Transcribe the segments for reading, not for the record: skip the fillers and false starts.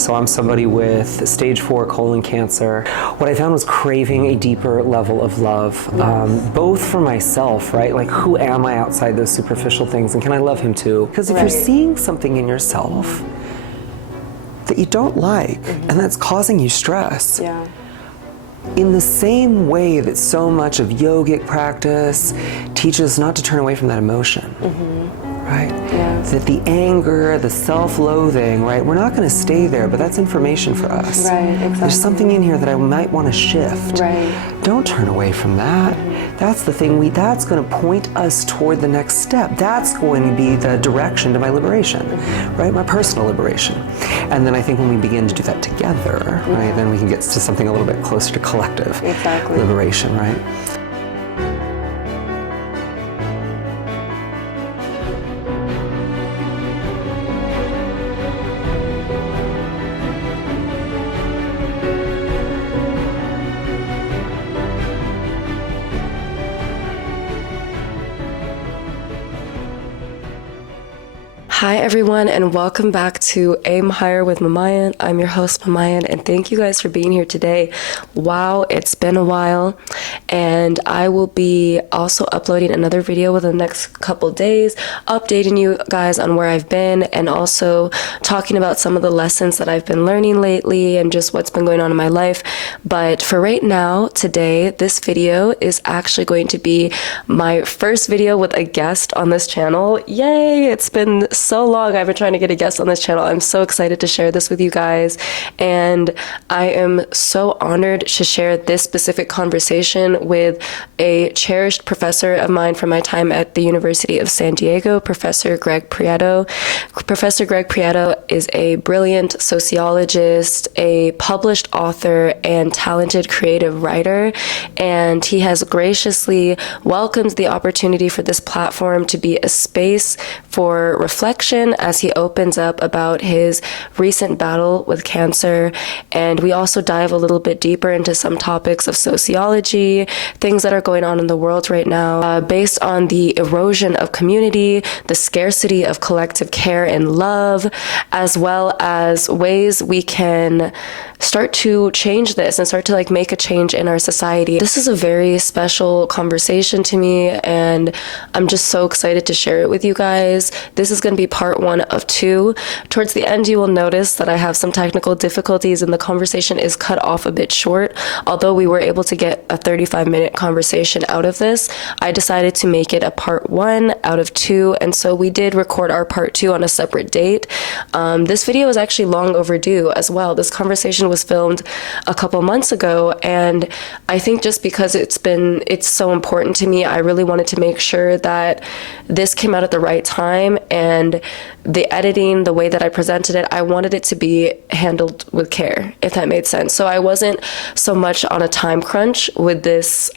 So I'm somebody with stage 4 colon cancer. What I found was craving a deeper level of love, both for myself, right? Like, who am I outside those superficial things, and can I love him too? Because if you're seeing something in yourself that you don't like, and that's causing you stress, in the same way that so much of yogic practice teaches not to turn away from that emotion, right? That the anger, the self-loathing, right? We're not going to stay there, but that's information for us. There's something in here that I might want to shift. Don't turn away from that. That's the thing, that's going to point us toward the next step. That's going to be the direction to my liberation, right? My personal liberation. And then I think when we begin to do that together, right, then we can get to something a little bit closer to collective liberation, right? Hi everyone, and welcome back to Aim Higher with Manya. I'm your host Manya, and thank you guys for being here today. Wow, it's been a while, and I will be also uploading another video within the next couple days, updating you guys on where I've been, and also talking about some of the lessons that I've been learning lately and just what's been going on in my life. But for right now, today, this video is actually going to be my first video with a guest on this channel. Yay! It's been so long I've been trying to get a guest on this channel. I'm so excited to share this with you guys, and I am so honored to share this specific conversation with a cherished professor of mine from my time at the University of San Diego, Professor Greg Prieto. Professor Greg Prieto is a brilliant sociologist, a published author, and talented creative writer, and he has graciously welcomed the opportunity for this platform to be a space for reflection as he opens up about his recent battle with cancer. And we also dive a little bit deeper into some topics of sociology, things that are going on in the world right now, based on the erosion of community, the scarcity of collective care and love, as well as ways we can start to change this and start to make a change in our society. This is a very special conversation to me, and I'm just so excited to share it with you guys. This is going to be part 1 of 2. Towards the end, you will notice that I have some technical difficulties and the conversation is cut off a bit short. Although we were able to get a 35-minute conversation out of this, I decided to make it a part 1 out of 2, and so we did record our part 2 on a separate date. This video is actually long overdue as well. This conversation was filmed a couple months ago, and I think just because it's so important to me, I really wanted to make sure that this came out at the right time, and the editing, the way that I presented it, I wanted it to be handled with care, if that made sense. So I wasn't so much on a time crunch with this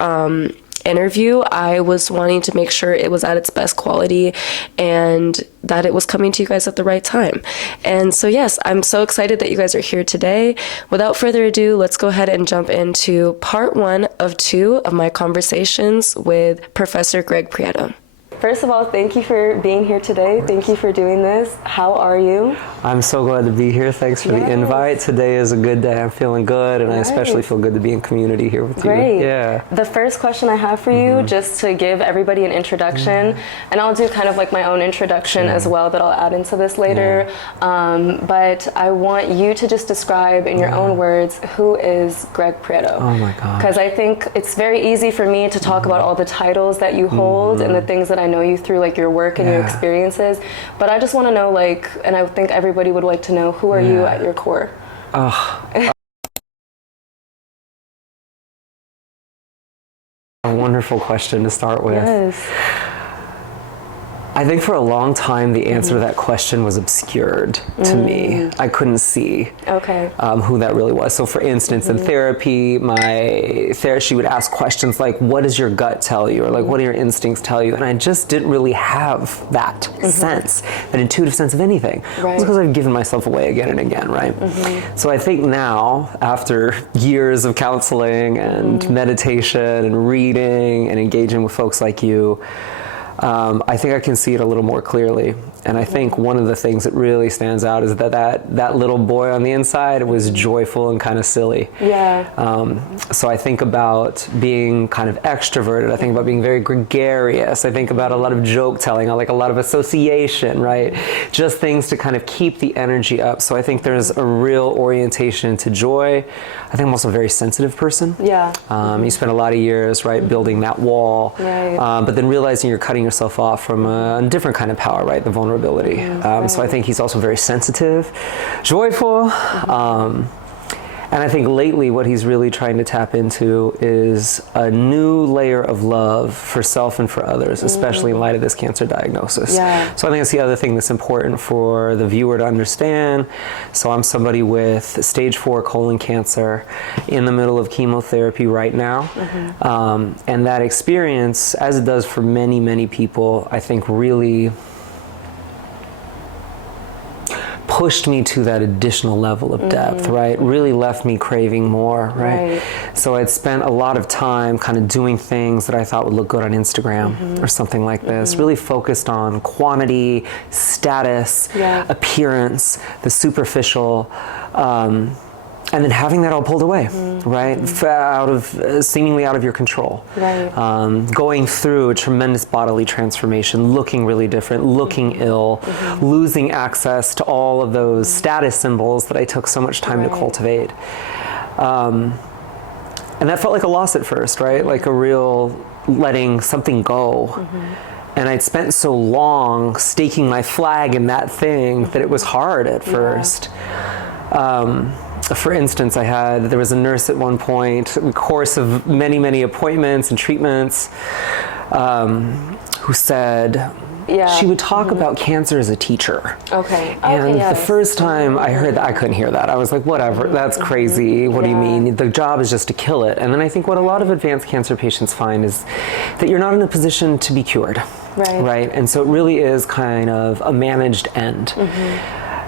interview. I was wanting to make sure it was at its best quality and that it was coming to you guys at the right time. And so yes, I'm so excited that you guys are here today. Without further ado, let's go ahead and jump into part 1 of 2 of my conversations with Professor Greg Prieto. First of all, thank you for being here today. Thank you for doing this. How are you? I'm so glad to be here. Thanks for the invite. Today is a good day. I'm feeling good, and I especially feel good to be in community here with you. Yeah. The first question I have for you, just to give everybody an introduction, and I'll do kind of my own introduction as well that I'll add into this later, but I want you to just describe in your own words, who is Greg Prieto? Oh my God. Because I think it's very easy for me to talk about all the titles that you hold and the things that I know you through your work and your experiences, but I just want to know and I think everybody would like to know, who are you at your core? A wonderful question to start with. Yes. I think for a long time the answer to that question was obscured to me. I couldn't see who that really was. So for instance, in therapy, she would ask questions like, what does your gut tell you? Or what do your instincts tell you? And I just didn't really have that sense, that intuitive sense of anything. It's because I've given myself away again and again, right? So I think now, after years of counseling and meditation and reading and engaging with folks like you, I think I can see it a little more clearly. And I think one of the things that really stands out is that little boy on the inside was joyful and kind of silly. So I think about being kind of extroverted. I think about being very gregarious. I think about a lot of joke telling, like a lot of association, right? Just things to kind of keep the energy up. So I think there's a real orientation to joy. I think I'm also a very sensitive person. You spend a lot of years, right, building that wall, but then realizing you're cutting yourself off from a different kind of power, right, the vulnerability. So I think he's also very sensitive, joyful, and I think lately what he's really trying to tap into is a new layer of love for self and for others, especially in light of this cancer diagnosis. So I think that's the other thing that's important for the viewer to understand. So I'm somebody with stage 4 colon cancer in the middle of chemotherapy right now. And that experience, as it does for many, many people, I think really pushed me to that additional level of depth, right? Really left me craving more, right? So I'd spent a lot of time kind of doing things that I thought would look good on Instagram or something like this, really focused on quantity, status, appearance, the superficial, and then having that all pulled away, right? Seemingly out of your control. Going through a tremendous bodily transformation, looking really different, looking ill, losing access to all of those status symbols that I took so much time to cultivate. And that felt like a loss at first, right? Like a real letting something go. And I'd spent so long staking my flag in that thing that it was hard at first. For instance, there was a nurse at one point, in the course of many, many appointments and treatments, who said she would talk about cancer as a teacher. And the first time I heard that, I couldn't hear that. I was like, whatever, that's crazy. What do you mean? The job is just to kill it. And then I think what a lot of advanced cancer patients find is that you're not in a position to be cured. Right? And so it really is kind of a managed end.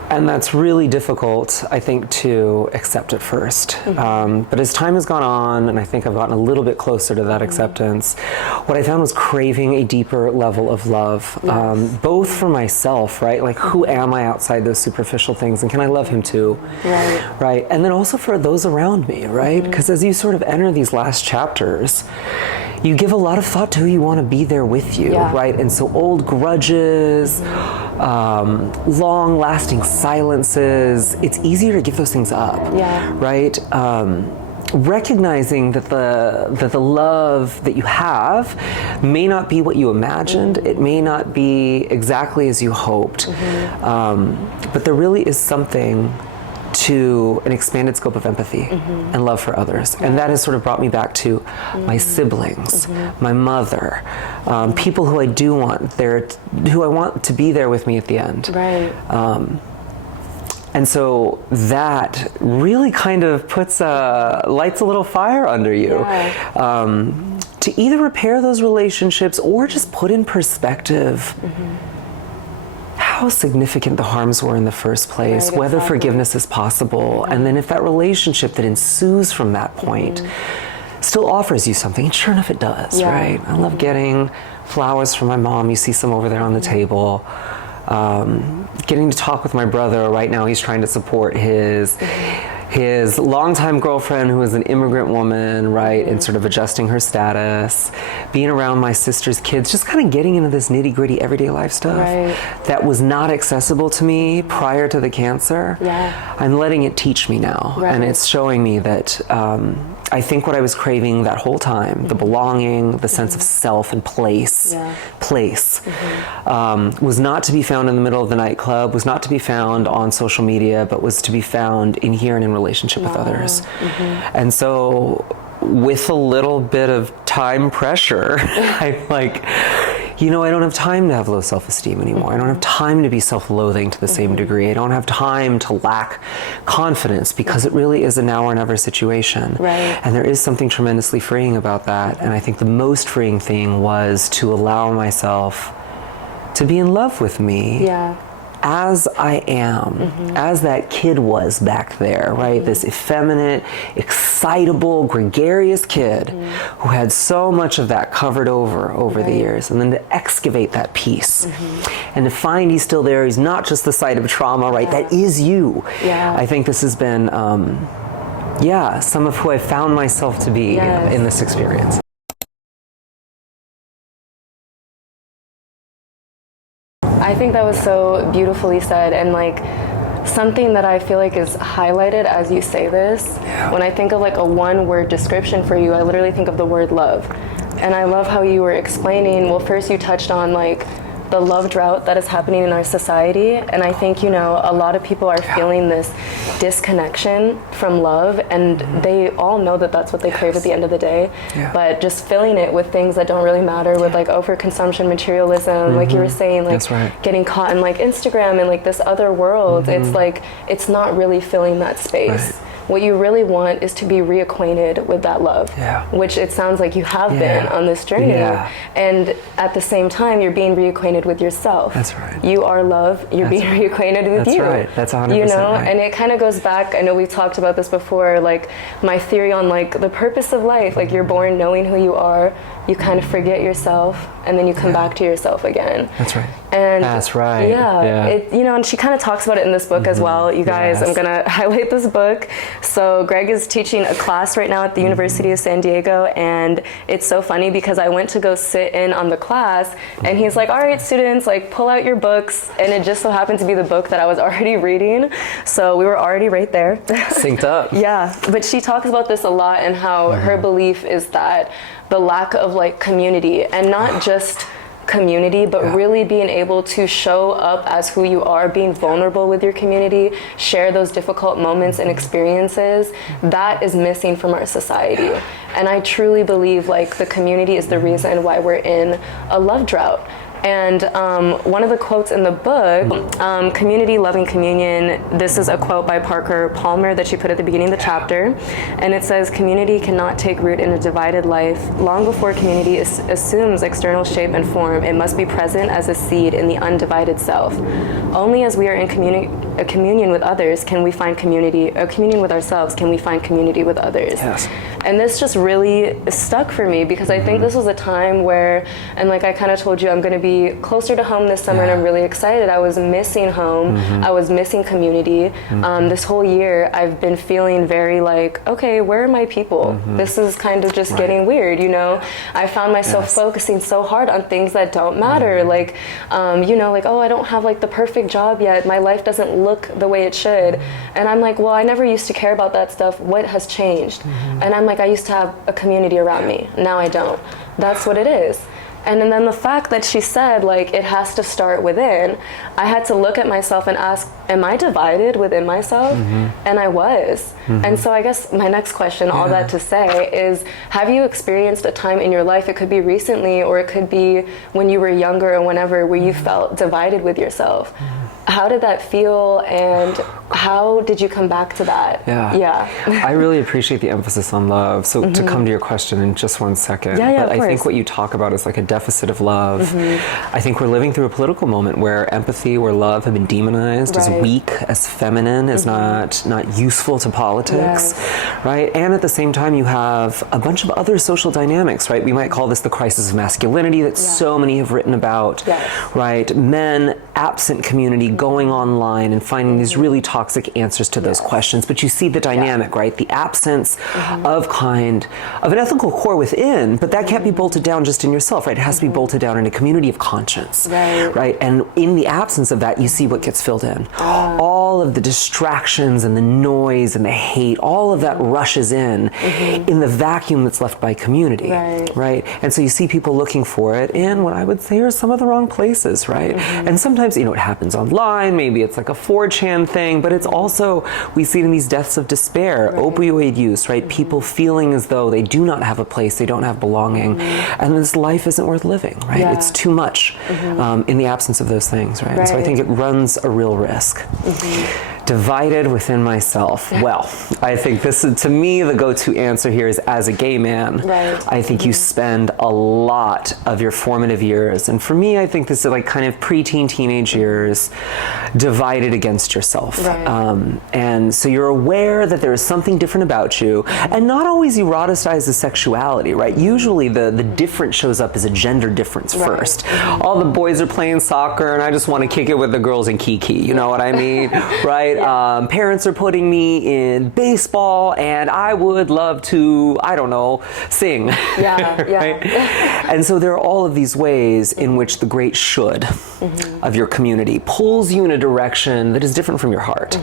And that's really difficult, I think, to accept at first. But as time has gone on, and I think I've gotten a little bit closer to that acceptance, what I found was craving a deeper level of love, both for myself, right? Like, who am I outside those superficial things, and can I love him too? Right? And then also for those around me, right? Because as you sort of enter these last chapters, you give a lot of thought to who you want to be there with you, right? And so old grudges, long-lasting silences, it's easier to give those things up, right? Recognizing that the love that you have may not be what you imagined, it may not be exactly as you hoped, but there really is something to an expanded scope of empathy and love for others. And that has sort of brought me back to my siblings, my mother, people who I do want there, who I want to be there with me at the end. And so that really kind of lights a little fire under you to either repair those relationships or just put in perspective how significant the harms were in the first place, whether forgiveness is possible, and then if that relationship that ensues from that point still offers you something. And sure enough, it does, right? I love getting flowers from my mom. You see some over there on the table. Getting to talk with my brother. Right now he's trying to support his longtime girlfriend, who is an immigrant woman, right, and sort of adjusting her status, being around my sister's kids, just kind of getting into this nitty-gritty everyday life stuff that was not accessible to me prior to the cancer. I'm letting it teach me now, and it's showing me that I think what I was craving that whole time, the belonging, the sense of self and place, was not to be found in the middle of the nightclub, was not to be found on social media, but was to be found in here and in relationship with others. And so with a little bit of time pressure, I'm like, I don't have time to have low self-esteem anymore. I don't have time to be self-loathing to the same degree. I don't have time to lack confidence, because it really is a now or never situation. And there is something tremendously freeing about that. And I think the most freeing thing was to allow myself to be in love with me as I am, as that kid was back there, right? This effeminate, excitable, gregarious kid who had so much of that covered over the years, and then to excavate that piece and to find he's still there. He's not just the site of trauma, right? That is you. I think this has been, some of who I found myself to be in this experience. I think that was so beautifully said, and like something that I feel like is highlighted as you say this. When I think of like a one-word description for you, I literally think of the word love. And I love how you were explaining, well, first you touched on like the love drought that is happening in our society, and I think, you know, a lot of people are feeling this disconnection from love, and they all know that that's what they crave at the end of the day, but just filling it with things that don't really matter, with like overconsumption, materialism, like you were saying, like getting caught in like Instagram and like this other world. It's like, it's not really filling that space. What you really want is to be reacquainted with that love, which it sounds like you have been on this journey. And at the same time, you're being reacquainted with yourself. That's right. You are love. You're being reacquainted with you. That's right. That's 100% you know, right. And it kind of goes back. I know we talked about this before. Like my theory on like the purpose of life. Like you're born knowing who you are. You kind of forget yourself, and then you come back to yourself again. That's right. And that's right. It, you know, and she kind of talks about it in this book as well. You guys, I'm gonna highlight this book. So Greg is teaching a class right now at the University of San Diego, and it's so funny because I went to go sit in on the class, and he's like, all right, students, like pull out your books, and it just so happened to be the book that I was already reading. So we were already right there. Synced up. But she talks about this a lot, and how her belief is that the lack of like community, and not just community, but really being able to show up as who you are, being vulnerable with your community, share those difficult moments and experiences, that is missing from our society. And I truly believe like the community is the reason why we're in a love drought. And one of the quotes in the book, Community Loving Communion, this is a quote by Parker Palmer that she put at the beginning of the chapter. And it says, community cannot take root in a divided life. Long before community assumes external shape and form, it must be present as a seed in the undivided self. Only as we are in a communion with others can we find community, a communion with ourselves can we find community with others. And this just really stuck for me, because I think this was a time where, and like I kind of told you, I'm going to be closer to home this summer, and I'm really excited. I was missing home. I was missing community. This whole year I've been feeling very like, okay, where are my people? This is kind of just getting weird, you know. I found myself focusing so hard on things that don't matter, like you know, like, oh, I don't have like the perfect job yet, my life doesn't look the way it should, and I'm like, well, I never used to care about that stuff. What has changed? And I'm like, I used to have a community around me, now I don't. That's what it is. And then the fact that she said, like, it has to start within, I had to look at myself and ask, am I divided within myself? And I was. And so I guess my next question, all that to say, is have you experienced a time in your life, it could be recently, or it could be when you were younger or whenever, where you felt divided with yourself? How did that feel, and how did you come back to that? I really appreciate the emphasis on love. So to come to your question in just one second, but I think what you talk about is like a deficit of love. I think we're living through a political moment where empathy, where love have been demonized as weak, as feminine, as not useful to politics, right? And at the same time, you have a bunch of other social dynamics, right? We might call this the crisis of masculinity that so many have written about, right? Men absent community, going online and finding these really toxic answers to those questions. But you see the dynamic, right? The absence of an ethical core within, but that can't be bolted down just in yourself, right? It has to be bolted down in a community of conscience, right? And in the absence of that, you see what gets filled in. All of the distractions and the noise and the hate, all of that rushes in the vacuum that's left by community, right? And so you see people looking for it in what I would say are some of the wrong places, right? And sometimes, you know, it happens online, maybe it's like a 4chan thing, but it's also, we see it in these deaths of despair, opioid use, right? People feeling as though they do not have a place, they don't have belonging, and this life isn't worth living, right? It's too much in the absence of those things, right? And so I think it runs a real risk. Divided within myself. Well, I think this is, to me, the go-to answer here is, as a gay man, Right. I think you spend a lot of your formative years, and for me, I think this is like kind of preteen, teenage years, divided against yourself. Right. And so you're aware that there is something different about you, and not always eroticized as sexuality, right? Usually the difference shows up as a gender difference first. All the boys are playing soccer, and I just want to kick it with the girls in Kiki, you know what I mean? Right? Parents are putting me in baseball, and I would love to, I don't know, sing. Yeah, yeah. Right? And so there are all of these ways in which the great should of your community pulls you in a direction that is different from your heart,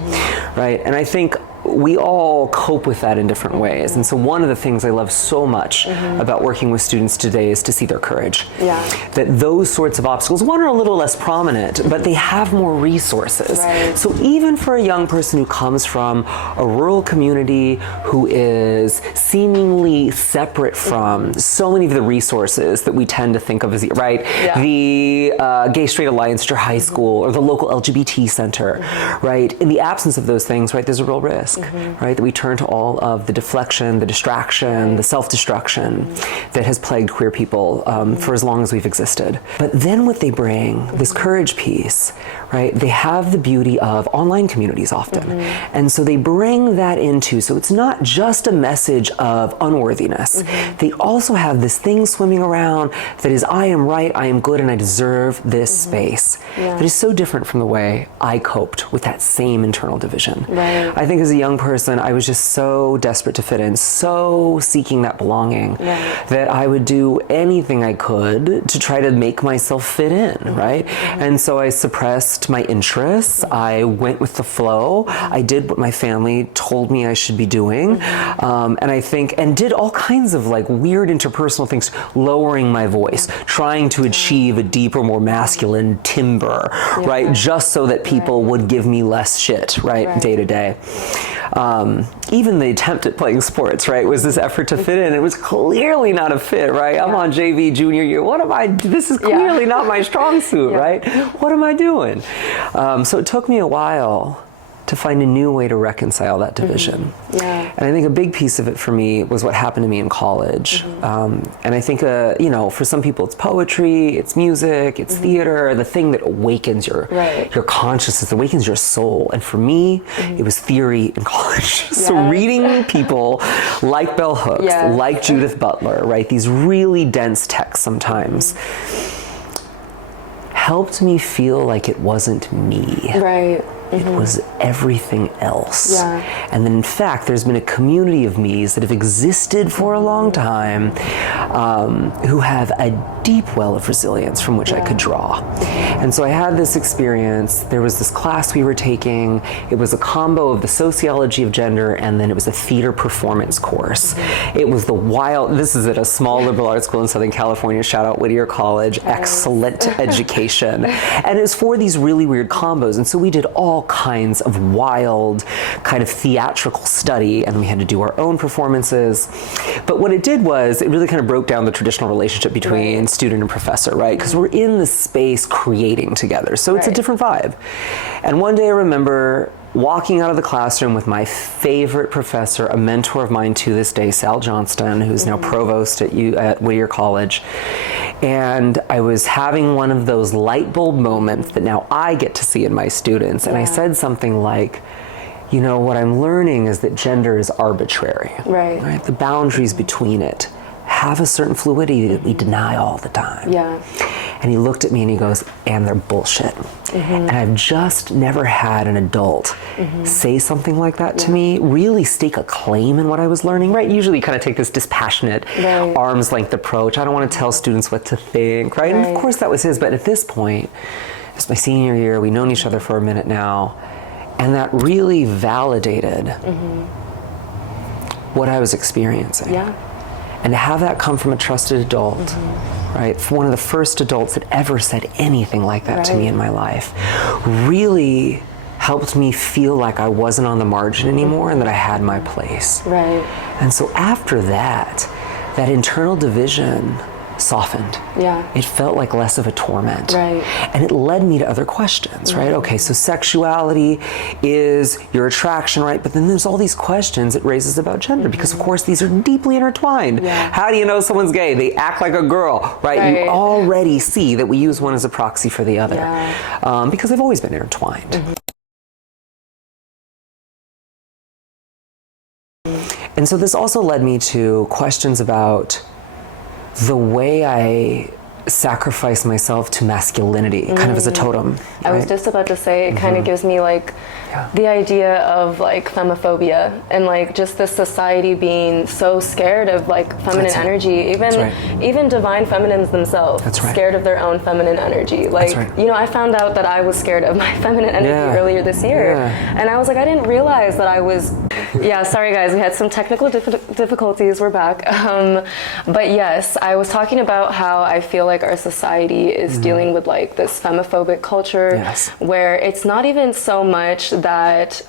right? And I think we all cope with that in different ways. And so one of the things I love so much about working with students today is to see their courage. Yeah. That those sorts of obstacles, one, are a little less prominent, but they have more resources. Right. So even for a young person who comes from a rural community, who is seemingly separate from so many of the resources that we tend to think of as, right? Yeah. The Gay Straight Alliance at your high school, or the local LGBT center, right? In the absence of those things, right, there's a real risk. Right, that we turn to all of the deflection, the distraction, the self-destruction that has plagued queer people for as long as we've existed. But then what they bring, this courage piece, right, they have the beauty of online communities often. And so they bring that into, so it's not just a message of unworthiness. They also have this thing swimming around that is, I am right, I am good, and I deserve this space. That is so different from the way I coped with that same internal division. Right. I think as a young person, I was just so desperate to fit in, so seeking that belonging, that I would do anything I could to try to make myself fit in, right? And so I suppressed my interests. I went with the flow. I did what my family told me I should be doing. And I think, and did all kinds of like weird interpersonal things, lowering my voice, trying to achieve a deeper, more masculine timbre, right? Just so that people would give me less shit, right? Day to day. Even the attempt at playing sports, right, was this effort to fit in. It was clearly not a fit, right? I'm on JV junior year. What am I, this is clearly not my strong suit, right? What am I doing? So it took me a while to find a new way to reconcile that division. Yeah. And I think a big piece of it for me was what happened to me in college. And I think, you know, for some people it's poetry, it's music, it's theater, the thing that awakens your consciousness, awakens your soul. And for me, it was theory in college. So reading people like Bell Hooks, like Judith Butler, right, these really dense texts sometimes, helped me feel like it wasn't me. Right. It was everything else. And then in fact, there's been a community of me's that have existed for a long time who have a deep well of resilience from which I could draw. And so I had this experience. There was this class we were taking. It was a combo of the sociology of gender, and then it was a theater performance course. It was the wild, this is at a small liberal arts school in Southern California, shout out Whittier College, excellent education. And it was for these really weird combos. And so we did all kinds of wild kind of theatrical study, and we had to do our own performances. But what it did was it really kind of broke down the traditional relationship between student and professor, right? Because we're in the space creating together. So it's a different vibe. And one day I remember walking out of the classroom with my favorite professor, a mentor of mine to this day, Sal Johnston, who's now provost at Whittier College. And I was having one of those light bulb moments that now I get to see in my students. And I said something like, you know, what I'm learning is that gender is arbitrary. Right? The boundaries between it have a certain fluidity that we deny all the time. And he looked at me and he goes, and they're bullshit. And I've just never had an adult say something like that to me, really stake a claim in what I was learning, right? Usually you kind of take this dispassionate, arm's length approach. I don't want to tell students what to think, right? And of course that was his, but at this point, it's my senior year, we've known each other for a minute now, and that really validated what I was experiencing. And to have that come from a trusted adult, right? One of the first adults that ever said anything like that to me in my life, really helped me feel like I wasn't on the margin anymore and that I had my place. And so after that, that internal division softened. Yeah. It felt like less of a torment. Right. And it led me to other questions, right? Okay, so sexuality is your attraction, right? But then there's all these questions it raises about gender, because of course these are deeply intertwined. Yeah. How do you know someone's gay? They act like a girl, right? You already see that we use one as a proxy for the other, because they've always been intertwined. And so this also led me to questions about the way I sacrifice myself to masculinity, kind of as a totem. I was just about to say, it kind of gives me like the idea of like femophobia, and like just this society being so scared of like feminine energy, even divine feminines themselves, scared of their own feminine energy. Like, you know, I found out that I was scared of my feminine energy earlier this year, and I was like, I didn't realize that I was. Sorry guys, we had some technical difficulties. We're back. But yes, I was talking about how I feel like our society is dealing with like this femophobic culture, where it's not even so much that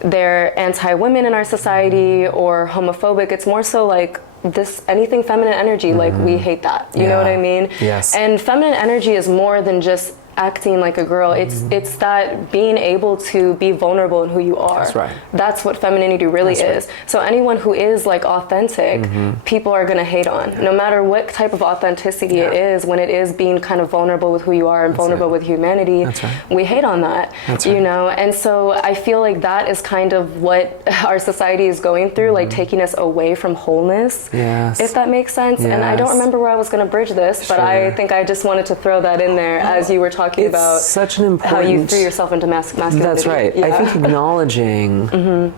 they're anti-women in our society or homophobic. It's more so like this anything feminine energy, like we hate that. You know what I mean? Yes. And feminine energy is more than just acting like a girl. It's that being able to be vulnerable in who you are. That's right. That's what femininity really is. So anyone who is like authentic, people are going to hate on. No matter what type of authenticity it is, when it is being kind of vulnerable with who you are and vulnerable with humanity, we hate on that. You know? And so I feel like that is kind of what our society is going through, like taking us away from wholeness, if that makes sense. And I don't remember where I was going to bridge this, but I think I just wanted to throw that in there as you were talking about such an important, how you threw yourself into masculinity. That's right. I think acknowledging,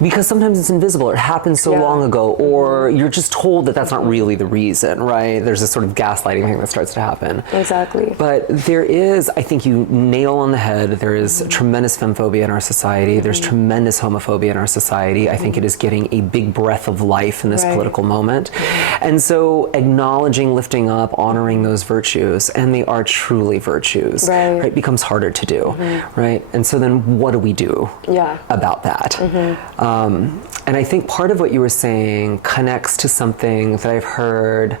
because sometimes it's invisible, or it happened so long ago, or you're just told that that's not really the reason, right? There's this sort of gaslighting thing that starts to happen. Exactly. But there is, I think you nail on the head, there is tremendous femphobia in our society, there's tremendous homophobia in our society. I think it is getting a big breath of life in this political moment. And so acknowledging, lifting up, honoring those virtues, and they are truly virtues, right, becomes harder to do, right? And so then what do we do about that? And I think part of what you were saying connects to something that I've heard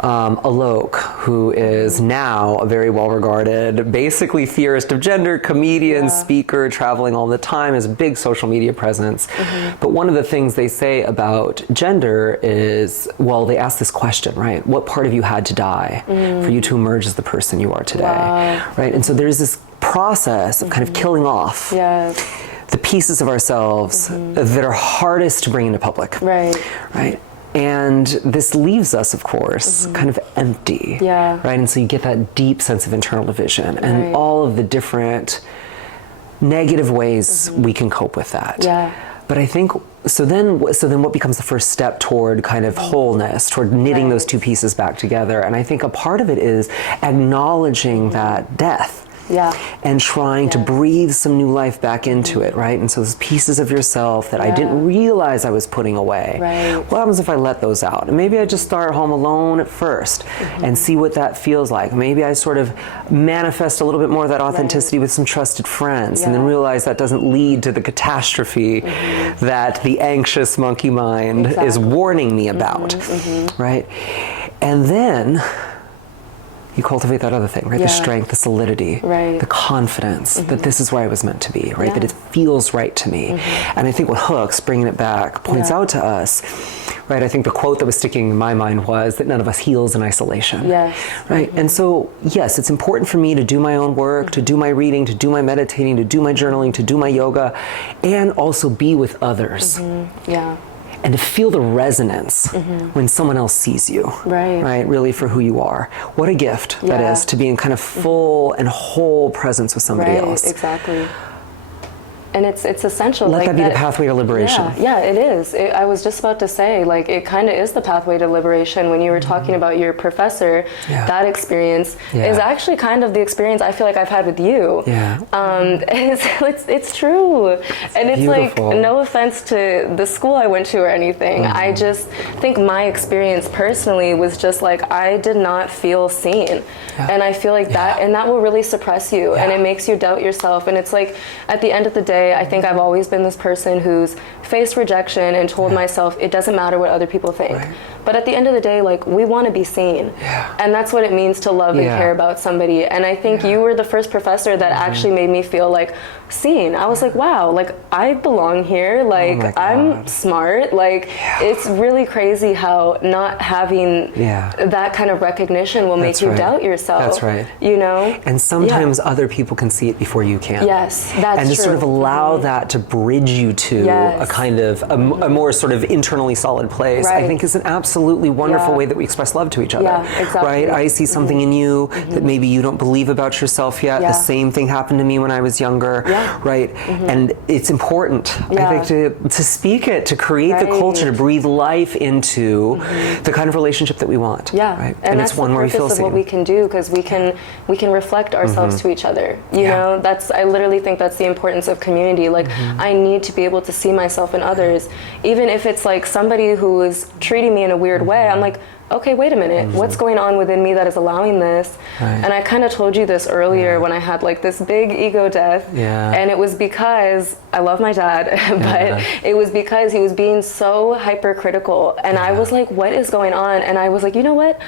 Alok, who is now a very well-regarded, basically theorist of gender, comedian, speaker, traveling all the time, has a big social media presence. But one of the things they say about gender is, well, they ask this question, right? What part of you had to die for you to emerge as the person you are today, right? And so there's this process of kind of killing off the pieces of ourselves that are hardest to bring into public, right? And this leaves us, of course, kind of empty, right? And so you get that deep sense of internal division and all of the different negative ways we can cope with that. But I think, so then what becomes the first step toward kind of wholeness, toward knitting those two pieces back together? And I think a part of it is acknowledging that death. And trying to breathe some new life back into it, right? And so those pieces of yourself that I didn't realize I was putting away, what happens if I let those out? And maybe I just start home alone at first and see what that feels like. Maybe I sort of manifest a little bit more of that authenticity with some trusted friends, and then realize that doesn't lead to the catastrophe that the anxious monkey mind is warning me about, right? And then you cultivate that other thing, right? The strength, the solidity, the confidence that this is where I was meant to be, right? That it feels right to me. And I think what Hooks, bringing it back, points out to us, right? I think the quote that was sticking in my mind was that none of us heals in isolation, right? And so, yes, it's important for me to do my own work, to do my reading, to do my meditating, to do my journaling, to do my yoga, and also be with others. And to feel the resonance when someone else sees you, right? Really for who you are. What a gift that is, to be in kind of full and whole presence with somebody else. Exactly. And it's essential. Let that be the pathway to liberation. Yeah, it is. I was just about to say, like, it kind of is the pathway to liberation. When you were talking about your professor, that experience is actually kind of the experience I feel like I've had with you. It's true. And it's beautiful. Like, no offense to the school I went to or anything. I just think my experience personally was just like, I did not feel seen. And I feel like that will really suppress you, and it makes you doubt yourself. And it's like, at the end of the day, day, I think I've always been this person who's faced rejection and told myself it doesn't matter what other people think. Right. But at the end of the day, like, we want to be seen. Yeah. And that's what it means to love and care about somebody. And I think you were the first professor that actually made me feel like seen. I was like, wow, like, I belong here. Like, I'm smart. Like, it's really crazy how not having that kind of recognition will make you doubt yourself. That's right. You know? And sometimes other people can see it before you can. Yes, that's and to true. sort of allow that to bridge you to a kind of a more sort of internally solid place, I think is an absolutely wonderful way that we express love to each other. Yeah, exactly. Right? I see something in you that maybe you don't believe about yourself yet. The same thing happened to me when I was younger. Right? And it's important, I think, to speak it, to create the culture, to breathe life into the kind of relationship that we want. Right? And it's one where we feel of seen. what we can do, because we can reflect ourselves to each other. You know, I literally think that's the importance of community. Like, I need to be able to see myself in others, even if it's like somebody who is treating me in a weird way. I'm like, okay, wait a minute, what's going on within me that is allowing this? And I kind of told you this earlier when I had like this big ego death, and it was because I love my dad, but it was because he was being so hypercritical, and I was like, what is going on? And I was like, you know what,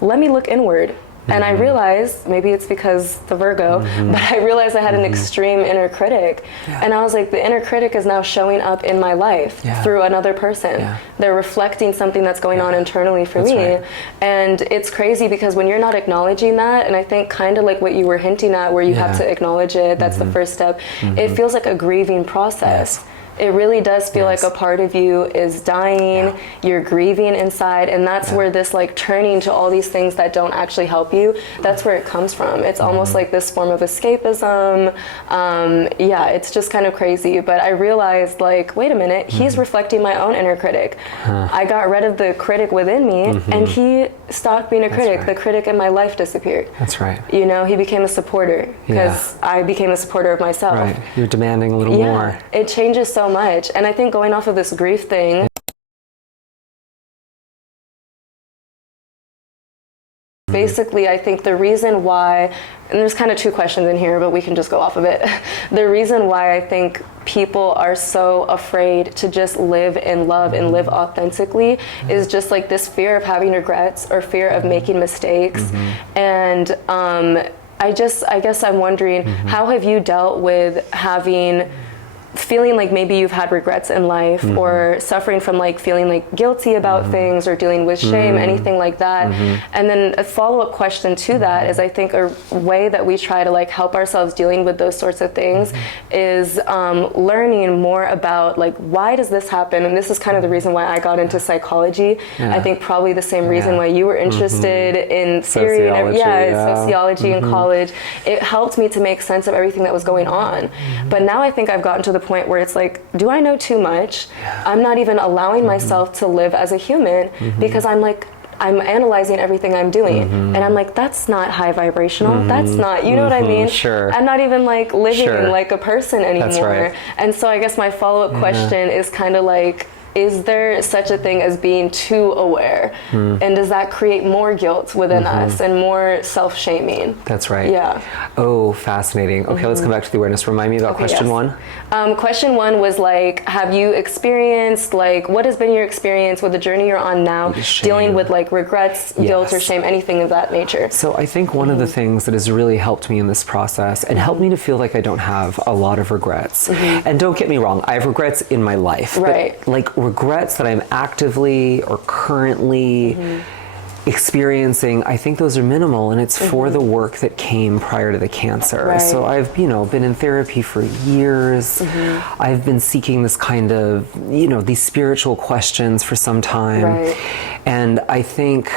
let me look inward. And I realized, maybe it's because the Virgo, but I realized I had an extreme inner critic. And I was like, the inner critic is now showing up in my life through another person. They're reflecting something that's going on internally for me. And it's crazy because when you're not acknowledging that, and I think kind of like what you were hinting at, where you have to acknowledge it, that's the first step, it feels like a grieving process. It really does feel like a part of you is dying, you're grieving inside, and that's where this like turning to all these things that don't actually help you, that's where it comes from. It's almost like this form of escapism. It's just kind of crazy. But I realized, like, wait a minute, he's reflecting my own inner critic. I got rid of the critic within me, and he stopped being a critic. The critic in my life disappeared. That's right. You know, he became a supporter, because I became a supporter of myself. Right. You're demanding a little more. It changes so much. And I think going off of this grief thing, basically, I think the reason why, and there's kind of two questions in here, but we can just go off of it. The reason why I think people are so afraid to just live in love and live authentically is just like this fear of having regrets or fear of making mistakes. And I guess I'm wondering, how have you dealt with feeling like maybe you've had regrets in life, or suffering from like feeling like guilty about things, or dealing with shame, anything like that? And then a follow-up question to that is, I think a way that we try to like help ourselves dealing with those sorts of things is learning more about like, why does this happen? And this is kind of the reason why I got into psychology. I think probably the same reason why you were interested in theory and sociology in college. It helped me to make sense of everything that was going on. But now I think I've gotten to the point where it's like, do I know too much? I'm not even allowing myself to live as a human, because I'm analyzing everything I'm doing, and I'm like, that's not high vibrational. That's not, you know what I mean? I'm not even like living like a person anymore. That's right. And so I guess my follow-up question is kind of like, is there such a thing as being too aware? And does that create more guilt within us and more self-shaming? That's right. Yeah. Oh, fascinating. Okay, let's come back to the awareness. Remind me about question one. Question one was like, have you experienced, like, what has been your experience with the journey you're on now, dealing with like regrets, guilt, or shame, anything of that nature? So I think one of the things that has really helped me in this process and helped me to feel like I don't have a lot of regrets, and don't get me wrong, I have regrets in my life, but like regrets that I'm actively or currently experiencing, I think those are minimal, and it's for the work that came prior to the cancer. So I've, been in therapy for years. I've been seeking this kind of, these spiritual questions for some time. And I think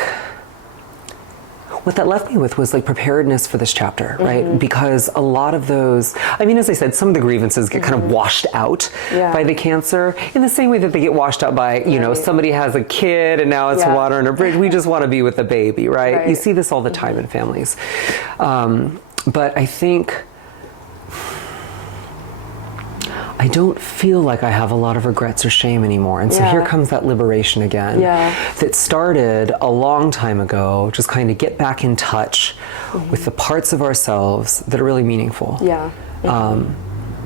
what that left me with was like preparedness for this chapter, right? Because a lot of those, as I said, some of the grievances get kind of washed out by the cancer in the same way that they get washed out by, somebody has a kid and now it's water under a bridge. We just want to be with the baby, right? You see this all the time in families. But I think I don't feel like I have a lot of regrets or shame anymore. And so here comes that liberation again that started a long time ago, just kind of get back in touch with the parts of ourselves that are really meaningful.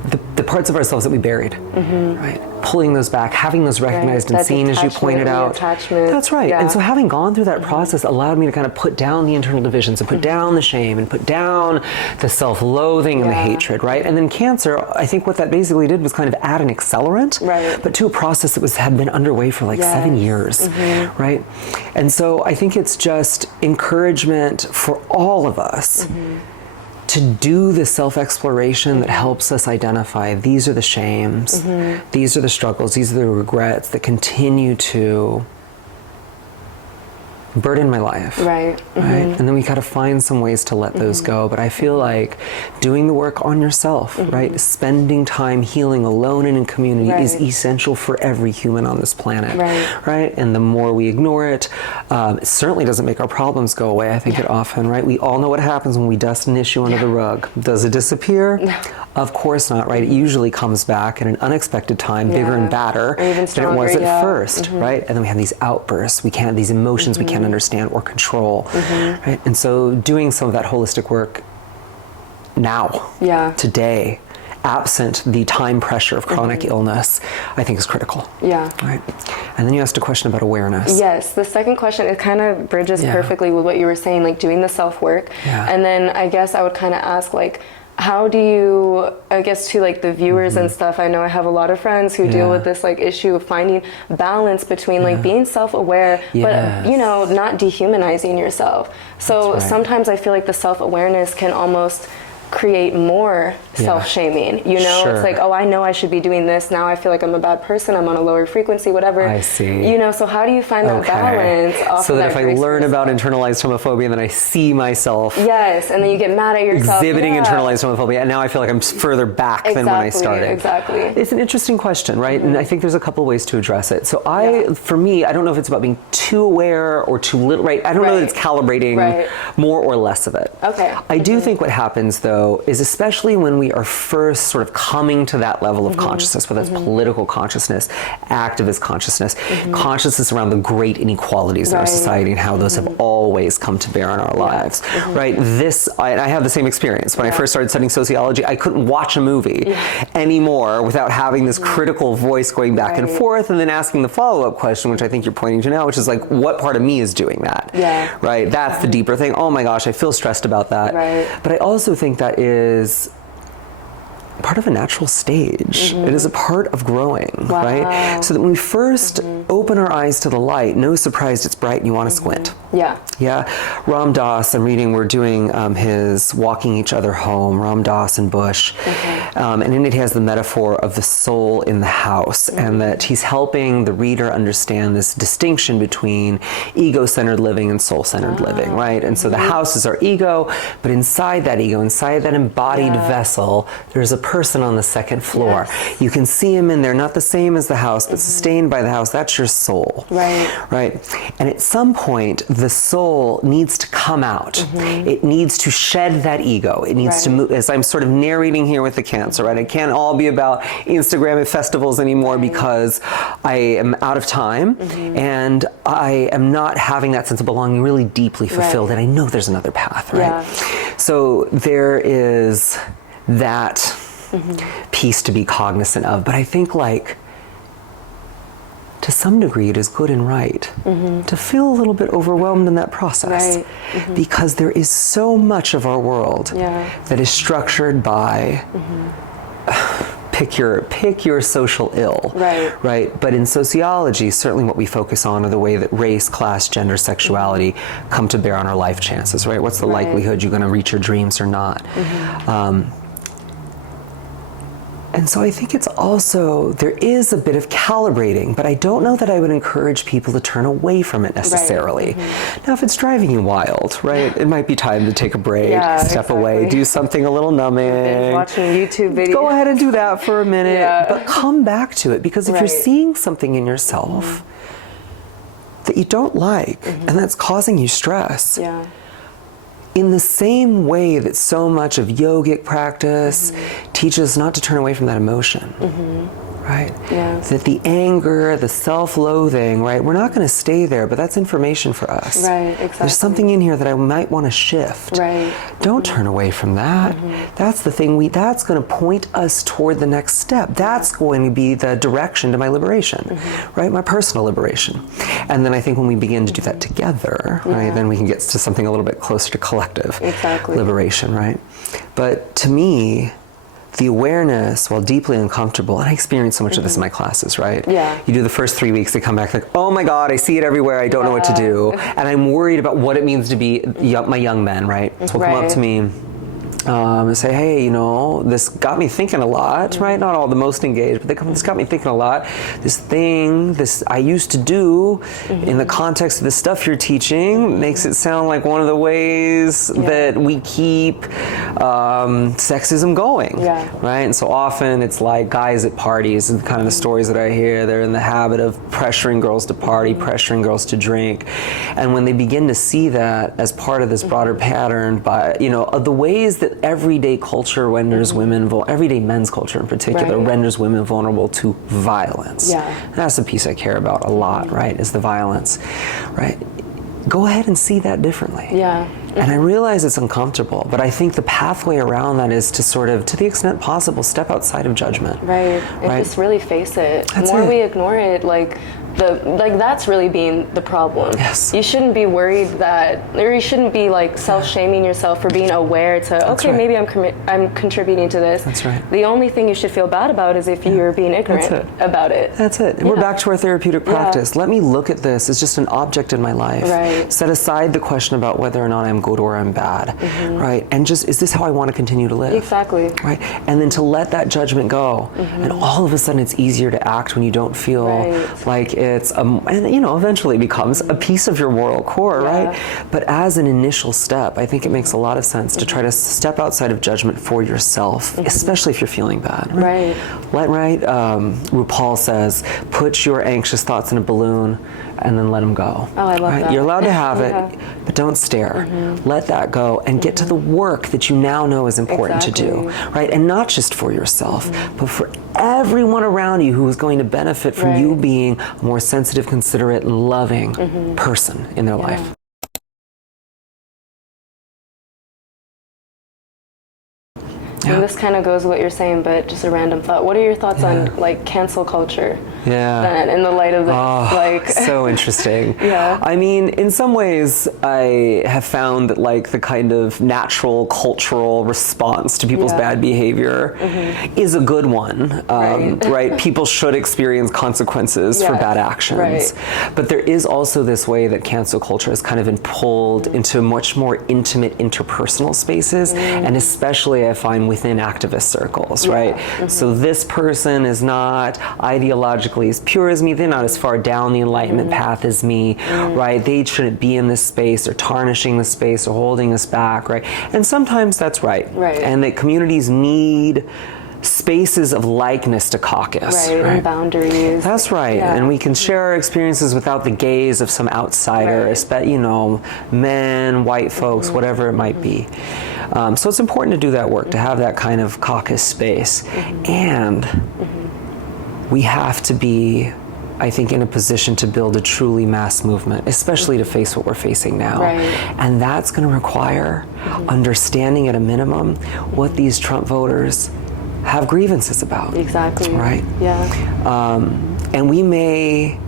the parts of ourselves that we buried, right? Pulling those back, having those recognized and seen, as you pointed out. That's right. And so having gone through that process allowed me to kind of put down the internal divisions and put down the shame and put down the self-loathing and the hatred, right? And then cancer, I think what that basically did was kind of add an accelerant, but to a process that had been underway for like 7 years, right? And so I think it's just encouragement for all of us to do the self-exploration that helps us identify these are the shames, these are the struggles, these are the regrets that continue to burden my life. Right. And then we gotta find some ways to let those go. But I feel like doing the work on yourself, right? Spending time healing alone and in community is essential for every human on this planet, right? And the more we ignore it, it certainly doesn't make our problems go away. I think it often, right? We all know what happens when we dust an issue under the rug. Does it disappear? No. Of course not, right? It usually comes back at an unexpected time, bigger and badder than it was at first, right? And then we have these outbursts. These emotions we can't understand or control, right? And so doing some of that holistic work now, today, absent the time pressure of chronic illness, I think is critical. Right. And then you asked a question about awareness. Yes, the second question, it kind of bridges perfectly with what you were saying, like doing the self-work. And then I guess I would kind of ask, like, how do you, I guess to like the viewers and stuff, I know I have a lot of friends who deal with this like issue of finding balance between like being self-aware, but you know, not dehumanizing yourself. So sometimes I feel like the self-awareness can almost create more self-shaming, you know? It's like, oh, I know I should be doing this. Now I feel like I'm a bad person. I'm on a lower frequency, whatever. I see. You know, so how do you find that balance? So that if I learn about internalized homophobia and then I see myself and then you get mad at yourself. Exhibiting internalized homophobia, and now I feel like I'm further back than when I started. It's an interesting question, right? And I think there's a couple ways to address it. So for me, I don't know if it's about being too aware or too little, right? I don't know that it's calibrating more or less of it. I do think what happens though is, especially when we are first sort of coming to that level of consciousness, whether it's political consciousness, activist consciousness, consciousness around the great inequalities in our society and how those have always come to bear in our lives, right? I have the same experience. When I first started studying sociology, I couldn't watch a movie anymore without having this critical voice going back and forth and then asking the follow-up question, which I think you're pointing to now, which is like, what part of me is doing that, right? That's the deeper thing. Oh my gosh, I feel stressed about that. But I also think that is part of a natural stage. It is a part of growing, right? So that when we first open our eyes to the light, no surprise it's bright and you want to squint. Ram Dass, I'm reading, we're doing his Walking Each Other Home, Ram Dass and Bush. And in it he has the metaphor of the soul in the house, and that he's helping the reader understand this distinction between ego-centered living and soul-centered living, right? And so the house is our ego, but inside that ego, inside that embodied vessel, there's a person on the second floor. You can see him in there, not the same as the house, but sustained by the house. That's your soul. Right? And at some point, the soul needs to come out. It needs to shed that ego. It needs to move, as I'm sort of narrating here with the cancer, right? It can't all be about Instagram and festivals anymore because I am out of time and I am not having that sense of belonging really deeply fulfilled, and I know there's another path, right? So there is that piece to be cognizant of, but I think, like, to some degree it is good and right to feel a little bit overwhelmed in that process, because there is so much of our world that is structured by pick your social ill, right? But in sociology, certainly what we focus on are the way that race, class, gender, sexuality come to bear on our life chances, right? What's the likelihood you're going to reach your dreams or not? And so I think it's also, there is a bit of calibrating, but I don't know that I would encourage people to turn away from it necessarily. Now, if it's driving you wild, right, it might be time to take a break, step away, do something a little numbing. Watching YouTube videos. Go ahead and do that for a minute, but come back to it, because if you're seeing something in yourself that you don't like, and that's causing you stress, in the same way that so much of yogic practice teaches not to turn away from that emotion. right? Yeah. That the anger, the self-loathing, right? We're not going to stay there, but that's information for us. Right, exactly. There's something in here that I might want to shift. Right. Don't turn away from that. That's the thing. That's going to point us toward the next step. That's going to be the direction to my liberation, right? My personal liberation. And then I think when we begin to do that together, right, then we can get to something a little bit closer to collective liberation, right? But to me, the awareness, while deeply uncomfortable, and I experience so much of this in my classes, right? Yeah. You do the first 3 weeks, they come back like, oh my God, I see it everywhere, I don't know what to do. And I'm worried about what it means to be my young men, right? So come up to me and say, hey, you know, this got me thinking a lot, right? Not all the most engaged, but this got me thinking a lot. This I used to do in the context of the stuff you're teaching makes it sound like one of the ways that we keep sexism going, right? And so often it's like guys at parties, and kind of the stories that I hear, they're in the habit of pressuring girls to party, pressuring girls to drink. And when they begin to see that as part of this broader pattern, by, you know, of the ways that everyday culture renders women, everyday men's culture in particular, renders women vulnerable to violence. And that's the piece I care about a lot, right, is the violence, right? Go ahead and see that differently. And I realize it's uncomfortable, but I think the pathway around that is to sort of, to the extent possible, step outside of judgment. And just really face it. The more we ignore it, that's really being the problem. You shouldn't be worried that, or you shouldn't be like self-shaming yourself for being aware to, okay, maybe I'm contributing to this. The only thing you should feel bad about is if you're being ignorant about it. And we're back to our therapeutic practice. Let me look at this as just an object in my life. Set aside the question about whether or not I'm good or I'm bad, right? And just, is this how I want to continue to live? Right? And then to let that judgment go. And all of a sudden it's easier to act when you don't feel like it's, and you know, eventually it becomes a piece of your moral core, right? But as an initial step, I think it makes a lot of sense to try to step outside of judgment for yourself, especially if you're feeling bad. RuPaul says, put your anxious thoughts in a balloon and then let them go. I love that. You're allowed to have it, but don't stare. Let that go and get to the work that you now know is important to do, right? And not just for yourself, but for everyone around you who is going to benefit from you being a more sensitive, considerate, loving person in their life. And this kind of goes with what you're saying, but just a random thought. What are your thoughts on like cancel culture? Then in the light of this, so interesting. I mean, in some ways, I have found that like the kind of natural cultural response to people's bad behavior is a good one, right? People should experience consequences for bad actions, but there is also this way that cancel culture has kind of been pulled into much more intimate interpersonal spaces, and especially I find within activist circles, right? So this person is not ideologically as pure as me, they're not as far down the enlightenment path as me, right? They shouldn't be in this space, or tarnishing the space, or holding us back, right? And sometimes that's right. And that communities need spaces of likeness to caucus, and boundaries. That's right. And we can share our experiences without the gaze of some outsider, you know, men, white folks, whatever it might be. So it's important to do that work, to have that kind of caucus space. And we have to be, I think, in a position to build a truly mass movement, especially to face what we're facing now. And that's going to require understanding at a minimum what these Trump voters have grievances about. Right? And we may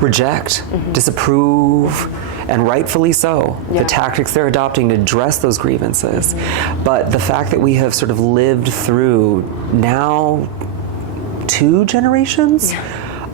reject, disapprove, and rightfully so, the tactics they're adopting to address those grievances. But the fact that we have sort of lived through now 2 generations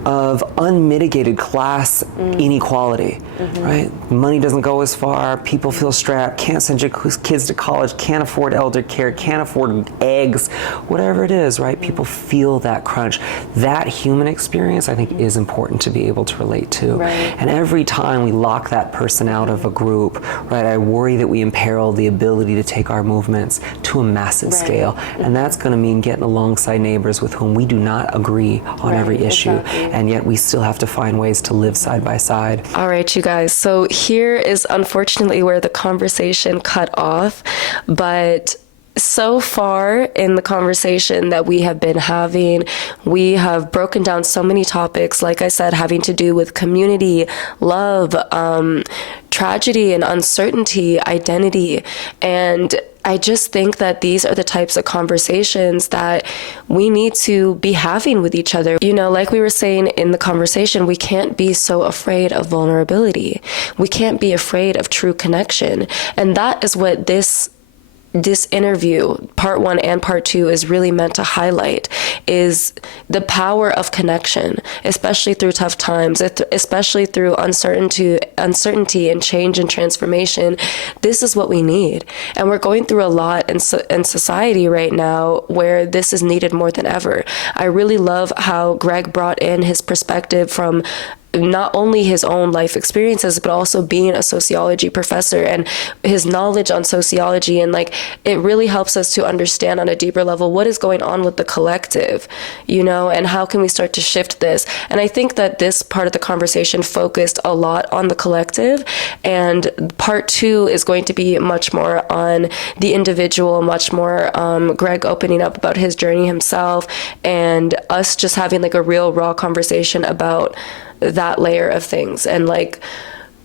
of unmitigated class inequality, right? Money doesn't go as far, people feel strapped, can't send your kids to college, can't afford elder care, can't afford eggs, whatever it is, right? People feel that crunch. That human experience, I think, is important to be able to relate to. And every time we lock that person out of a group, right, I worry that we imperil the ability to take our movements to a massive scale. And that's going to mean getting alongside neighbors with whom we do not agree on every issue. And yet we still have to find ways to live side by side. All right, you guys. So here is unfortunately where the conversation cut off, but So far in the conversation that we have been having, we have broken down so many topics, like I said, having to do with community, love, tragedy and uncertainty, identity. And I just think that these are the types of conversations that we need to be having with each other. You know, like we were saying in the conversation, we can't be so afraid of vulnerability. We can't be afraid of true connection. And that is what this interview, part 1 and part 2, is really meant to highlight, is the power of connection, especially through tough times, especially through uncertainty and change and transformation. This is what we need. And we're going through a lot in society right now where this is needed more than ever. I really love how Greg brought in his perspective from not only his own life experiences, but also being a sociology professor and his knowledge on sociology. And like, it really helps us to understand on a deeper level what is going on with the collective, you know, and how can we start to shift this. And I think that this part of the conversation focused a lot on the collective, and part 2 is going to be much more on the individual, much more Greg opening up about his journey himself, and us just having like a real raw conversation about that layer of things, and like,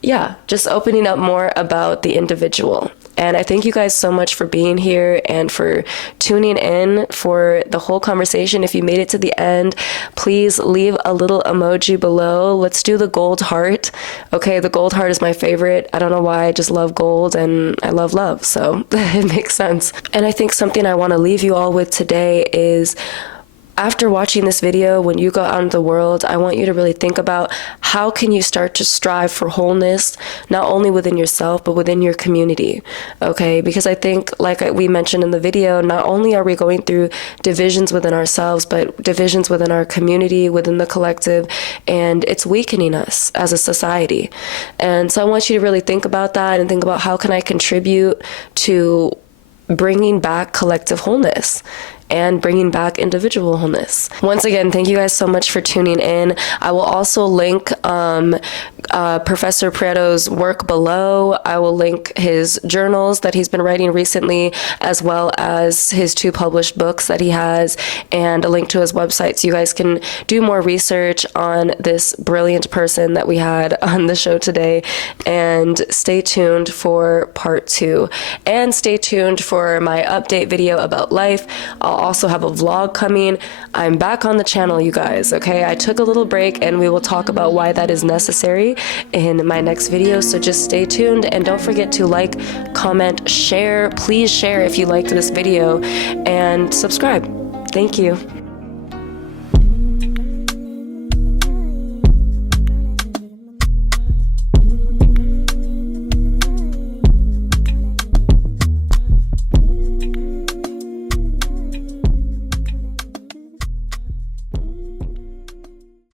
yeah, just opening up more about the individual. And I thank you guys so much for being here and for tuning in for the whole conversation. If you made it to the end, please leave a little emoji below. Let's do the gold heart. Okay, the gold heart is my favorite. I don't know why, I just love gold and I love love, so it makes sense. And I think something I want to leave you all with today is, after watching this video, when you go out into the world, I want you to really think about how can you start to strive for wholeness, not only within yourself, but within your community, okay? Because I think, like we mentioned in the video, not only are we going through divisions within ourselves, but divisions within our community, within the collective, and it's weakening us as a society. And so I want you to really think about that and think about how can I contribute to bringing back collective wholeness and bringing back individual wholeness. Once again, thank you guys so much for tuning in. I will also link Professor Prieto's work below. I will link his journals that he's been writing recently, as well as his 2 published books that he has, and a link to his website so you guys can do more research on this brilliant person that we had on the show today. And stay tuned for part 2. And stay tuned for my update video about life. I'll also have a vlog coming. I'm back on the channel, you guys, okay? I took a little break and we will talk about why that is necessary in my next video, so just stay tuned and don't forget to like, comment, share. Please share if you liked this video, and subscribe. Thank you.